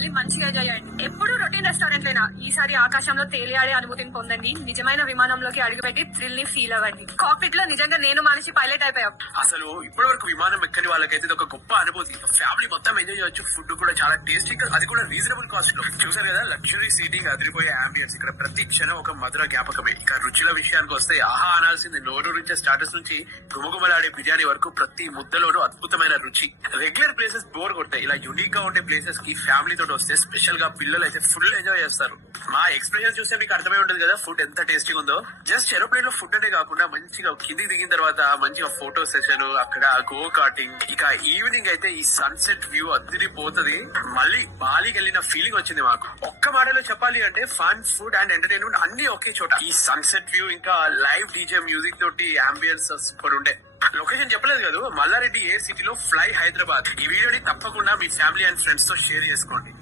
వెళ్ళి మంచిగా ఎంజాయ్ చేయండి. ఎప్పుడు రొటీన్ రెస్టారెంట్ లేనా, ఈసారి ఆకాశంలో తేలియాడే అనుభూతిని పొందండి. నిజమైన విమానంలోకి అడుగుపెట్టి థ్రిల్ ని ఫీల్ అవ్వండి. కాక్పిట్ లో నిజంగా నేను మనిషి పైలట్ అయిపోయాం. అసలు ఇప్పటి వరకు విమానం ఎక్కని వాళ్ళకైతే ఇది ఒక గొప్ప అనుభూతి. ఫ్యామిలీ మొత్తం ఎంజాయ్ చేయొచ్చు. ఫుడ్ కూడా చాలా టేస్టీగా, అది కూడా రీజనబుల్ కాస్ట్ లో. చూసారు కదా, లగ్జరీ సీటింగ్, అదిరిపోయే అంబియన్స్. ఇక్కడ ప్రతి క్షణం ఒక మధుర జ్ఞాపకమే. ఇక రుచుల విషయానికి వస్తే ఆహా అనాల్సింది. నోరు రుచే స్టార్టర్స్ నుంచి గుమగుమలాడే బిర్యానీ వరకు ప్రతి ముద్దలోనూ అద్భుతమైన రుచి. రెగ్యులర్ ప్లేసెస్ బోర్ కొడతాయి. ఇలా యూనిక్ గా ఉండే ప్లేసెస్ కి ఫ్యామిలీ తోటి వస్తే, స్పెషల్ గా పిల్లలు అయితే ఫుల్ ఎంజాయ్ చేస్తారు. మా ఎక్స్పీరియన్స్ చూస్తే మీకు అర్థమై ఉంటుంది కదా ఫుడ్ ఎంత టేస్టీగా ఉందో. జస్ట్ ఏరోప్లేన్ లో ఫుడ్ అనే కాకుండా మంచిగా కిందికి దిగిన తర్వాత మంచిగా ఫోటో సెషన్, అక్కడ గో కార్టింగ్, ఇక ఈవినింగ్ అయితే ఈ సన్సెట్ వ్యూ అదిరిపోతుంది. మళ్ళీ బాలికి వెళ్ళిన ఫీలింగ్ వచ్చింది మాకు. ఒక్క మాటలో చెప్పాలి అంటే ఫన్, ఫుడ్ అండ్ ఎంటర్టైన్మెంట్ అన్ని ఒకే చోట. ఈ సన్సెట్ వ్యూ ఇంకా లైవ్ డీజే మ్యూజిక్ తోటి అంబియన్స్ సూపర్ ఉండే. లొకేషన్ చెప్పలేదు కదా, మల్లారెడ్డి ఏ సిటీలో ఫ్లై హైదరాబాద్. ఈ వీడియోని తప్పకుండా మీ ఫ్యామిలీ అండ్ ఫ్రెండ్స్ తో షేర్ చేసుకోండి.